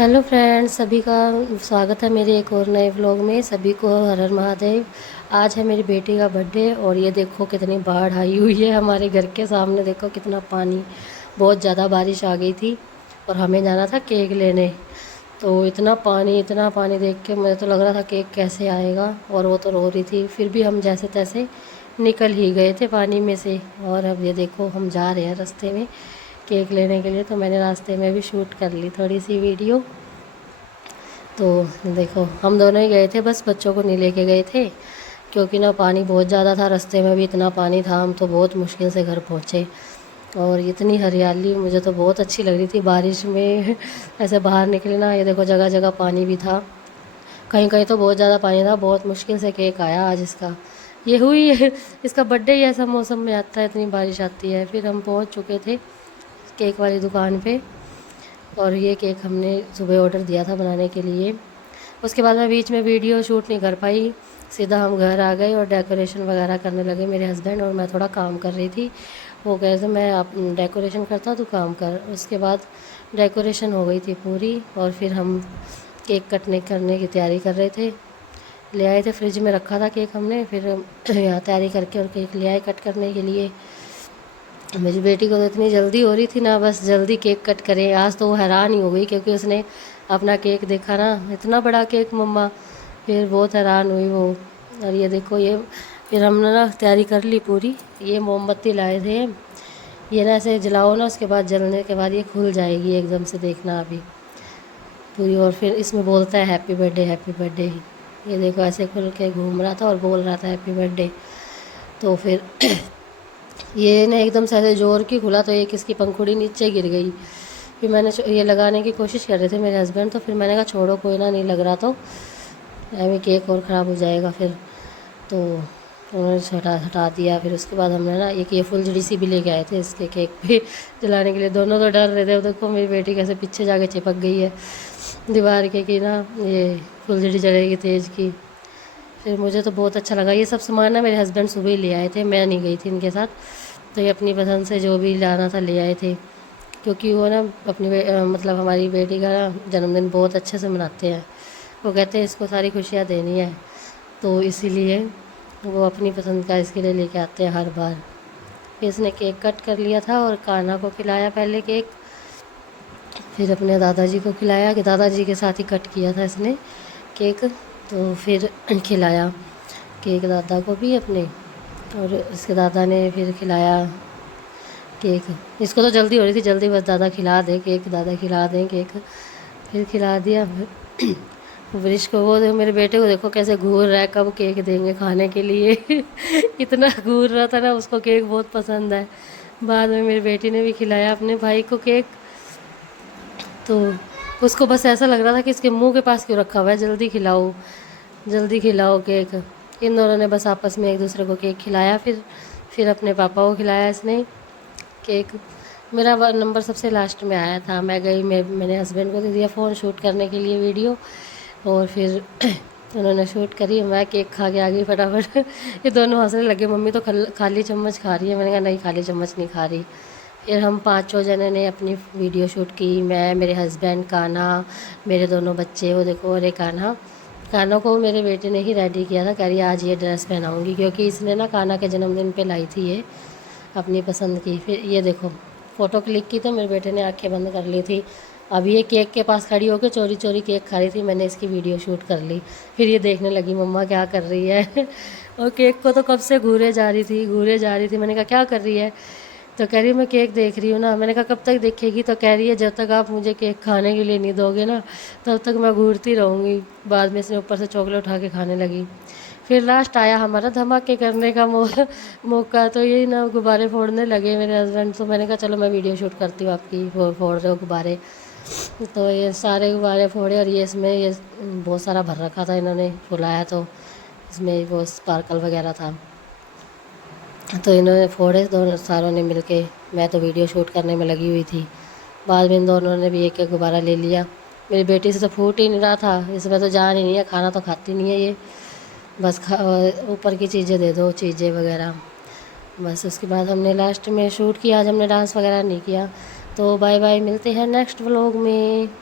Hello friends, सभी का स्वागत है मेरे एक और नए व्लॉग में। सभी को हर हर महादेव। आज है मेरी बेटी का बर्थडे और ये देखो कितनी बाढ़ आई हुई है हमारे घर के सामने। देखो कितना पानी, बहुत ज़्यादा बारिश आ गई थी और हमें जाना था केक लेने। तो इतना पानी देख के मुझे तो लग रहा था केक कैसे आएगा, और वो तो रो रही थी। फिर भी हम जैसे तैसे निकल ही गए थे पानी में से। और अब ये देखो हम जा रहे हैं रास्ते में केक लेने के लिए। तो मैंने रास्ते में भी शूट कर ली थोड़ी सी वीडियो। तो देखो हम दोनों ही गए थे, बस बच्चों को नहीं लेके गए थे क्योंकि ना पानी बहुत ज़्यादा था। रास्ते में भी इतना पानी था, हम तो बहुत मुश्किल से घर पहुँचे। और इतनी हरियाली मुझे तो बहुत अच्छी लग रही थी बारिश में ऐसे बाहर निकले ना। ये देखो जगह जगह पानी भी था, कहीं कहीं तो बहुत ज़्यादा पानी था। बहुत मुश्किल से केक आया आज इसका। ये हुई है इसका बर्थडे ही ऐसा मौसम में आता है, इतनी बारिश आती है। फिर हम पहुंच चुके थे केक वाली दुकान पे, और ये केक हमने सुबह ऑर्डर दिया था बनाने के लिए। उसके बाद मैं बीच में वीडियो शूट नहीं कर पाई, सीधा हम घर आ गए और डेकोरेशन वगैरह करने लगे मेरे हस्बैंड। और मैं थोड़ा काम कर रही थी, वो कह रहे थे मैं आप डेकोरेशन करता तू काम कर। उसके बाद डेकोरेशन हो गई थी पूरी, और फिर हम केक कटने करने की तैयारी कर रहे थे। ले आए थे, फ्रिज में रखा था केक हमने। फिर यहाँ तैयारी करके और केक ले आए कट करने के लिए। मेरी बेटी को तो इतनी जल्दी हो रही थी ना, बस जल्दी केक कट करें। आज तो वो हैरान ही हो गई क्योंकि उसने अपना केक देखा ना, इतना बड़ा केक मम्मा। फिर बहुत हैरान हुई वो। और ये देखो ये, फिर हमने ना तैयारी कर ली पूरी। ये मोमबत्ती लाए थे, ये ना ऐसे जलाओ ना, उसके बाद जलने के बाद ये खुल जाएगी एकदम से, देखना अभी पूरी। और फिर इसमें बोलता है हैप्पी बर्थडे हैप्पी बर्थडे। ये देखो ऐसे खुल के घूम रहा था और बोल रहा था हैप्पी बर्थडे। तो फिर ये ना एकदम से ऐसे जोर की खुला तो एक इसकी पंखुड़ी नीचे गिर गई। फिर मैंने ये लगाने की कोशिश कर रहे थे मेरे हस्बैंड, तो फिर मैंने कहा छोड़ो कोई ना, नहीं लग रहा तो अभी केक और ख़राब हो जाएगा फिर। तो उन्होंने हटा हटा दिया। फिर उसके बाद हमने ना एक ये फुलझड़ी सी भी लेके आए थे इसके केक पे जलाने के लिए। दोनों तो डर रहे थे। देखो मेरी बेटी कैसे पीछे जाके चिपक गई है दीवार के कि ना ये फुलझड़ी जलेगी तेज़ की। फिर मुझे तो बहुत अच्छा लगा। ये सब सामान ना मेरे हस्बैंड सुबह ही ले आए थे, मैं नहीं गई थी इनके साथ। तो ये अपनी पसंद से जो भी लाना था ले आए थे, क्योंकि वो ना अपनी मतलब हमारी बेटी का ना जन्मदिन बहुत अच्छे से मनाते हैं। वो कहते हैं इसको सारी खुशियाँ देनी है, तो इसीलिए वो अपनी पसंद का इसके लिए लेके आते हैं हर बार। फिर इसने केक कट कर लिया था और कान्हा को खिलाया पहले केक, फिर अपने दादाजी को खिलाया कि दादाजी के साथ ही कट किया था इसने केक। तो फिर खिलाया केक दादा को भी अपने, और इसके दादा ने फिर खिलाया केक। इसको तो जल्दी हो रही थी, जल्दी बस दादा खिला दें केक, दादा खिला दें केक। फिर खिला दिया। वृष को, वो देखो मेरे बेटे को देखो कैसे घूर रहा है, कब केक देंगे खाने के लिए इतना घूर रहा था ना, उसको केक बहुत पसंद है। बाद में मेरी बेटी ने भी खिलाया अपने भाई को केक। तो उसको बस ऐसा लग रहा था कि इसके मुंह के पास क्यों रखा हुआ है, जल्दी खिलाओ केक। इन दोनों ने बस आपस में एक दूसरे को केक खिलाया। फिर अपने पापा को खिलाया इसने केक। मेरा नंबर सबसे लास्ट में आया था। मैं गई, मैंने हस्बैंड को दे दिया फ़ोन शूट करने के लिए वीडियो, और फिर उन्होंने शूट करी। मैं केक खा के आ गई फटाफट ये दोनों हंसने लगे, मम्मी तो खाली चम्मच खा रही है। मैंने कहा नहीं, खाली चम्मच नहीं खा रही। फिर हम पाँचों जने ने अपनी वीडियो शूट की, मैं, मेरे हस्बैंड, कान्हा, मेरे दोनों बच्चे। वो देखो, और एक कान्हा को मेरे बेटे ने ही रेडी किया था, कह रही आज ये ड्रेस पहनाऊँगी, क्योंकि इसने ना कान्हा के जन्मदिन पे लाई थी ये अपनी पसंद की। फिर ये देखो फ़ोटो क्लिक की तो मेरे बेटे ने आंखें बंद कर ली थी। अब ये केक के पास खड़ी होकर चोरी चोरी केक खा रही थी, मैंने इसकी वीडियो शूट कर ली। फिर ये देखने लगी मम्मा क्या कर रही है और केक को तो कब से घूरे जा रही थी। मैंने कहा क्या कर रही है, तो कह रही है मैं केक देख रही हूँ ना। मैंने कहा कब तक देखेगी, तो कह रही है जब तक आप मुझे केक खाने के लिए नहीं दोगे ना, तब तक मैं घूरती रहूँगी। बाद में इसने ऊपर से चॉकलेट उठा के खाने लगी। फिर लास्ट आया हमारा धमाके करने का मौका। तो यही ना गुब्बारे फोड़ने लगे मेरे हस्बैंड। तो मैंने कहा चलो मैं वीडियो शूट करती हूँ आपकी, फोड़ रहे हो गुब्बारे। तो ये सारे गुब्बारे फोड़े, और ये इसमें ये बहुत सारा भर रखा था इन्होंने फुलाया, तो इसमें वो स्पार्कल वगैरह था। तो इन्होंने फोड़े दोनों सारों ने मिल के। मैं तो वीडियो शूट करने में लगी हुई थी। बाद में इन दोनों ने भी एक एक गुब्बारा ले लिया। मेरी बेटी से तो फूट ही नहीं रहा था, इसमें तो जान ही नहीं है, खाना तो खाती नहीं है ये, बस ऊपर की चीज़ें दे दो, चीज़ें वगैरह बस। उसके बाद हमने लास्ट में शूट किया, आज हमने डांस वगैरह नहीं किया। तो बाय बाय, मिलते हैं नेक्स्ट व्लॉग में।